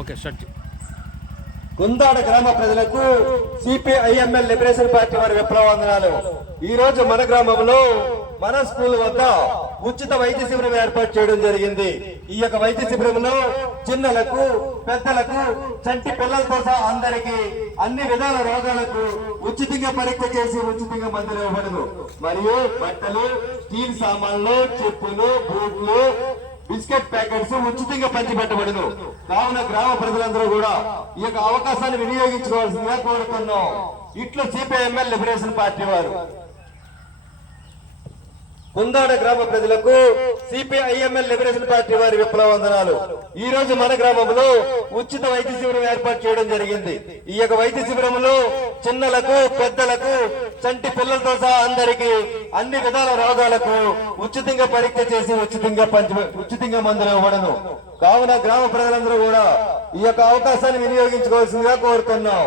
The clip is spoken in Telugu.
Okay start. కుందాడ గ్రామ ప్రజలకు సిపిఐఎంఎల్ లిబరేషన్ పార్టీ వారి విప్లవందనాలు. ఈ రోజు మన గ్రామంలో మన స్కూల్ వద్ద ఉచిత వైద్య శిబిరం ఏర్పాటు చేయడం జరిగింది. ఈ యొక్క వైద్య శిబిరంలో చిన్నలకు పెద్దలకు చంటి పిల్లలతో సహా అందరికి అన్ని విధాల రోగాలకు ఉచితంగా పరీక్ష చేసి ఉచితంగా మందులు ఇవ్వబడదు. మరియు బట్టలు, స్టీల్ సామాన్లు, చెప్పులు, బూట్లు, బిస్కెట్ ప్యాకెట్స్ ఉచితంగా పంచిపెట్టబడును. కావున గ్రామ ప్రజలందరూ కూడా ఈ యొక్క అవకాశాన్ని వినియోగించుకోవాల్సిందిగా కోరుతున్నాం. ఇట్లు సిపిఐఎంఎల్ లిబరేషన్ పార్టీ వారు. కుందాడ గ్రామ ప్రజలకు సిపిఐఎంఎల్ లిబరేషన్ పార్టీ వారి విప్లవందనాలు. ఈ రోజు మన గ్రామంలో ఉచిత వైద్య శిబిరం ఏర్పాటు చేయడం జరిగింది. ఈ యొక్క వైద్య శిబిరంలో చిన్నలకు పెద్దలకు చంటి పిల్లలతో సహా అందరికి అన్ని విధాల రోగాలకు ఉచితంగా పరీక్ష చేసి ఉచితంగా మందులు ఇవ్వబడను. కావున గ్రామ ప్రజలందరూ కూడా ఈ యొక్క అవకాశాన్ని వినియోగించుకోవాల్సిందిగా కోరుతున్నాం.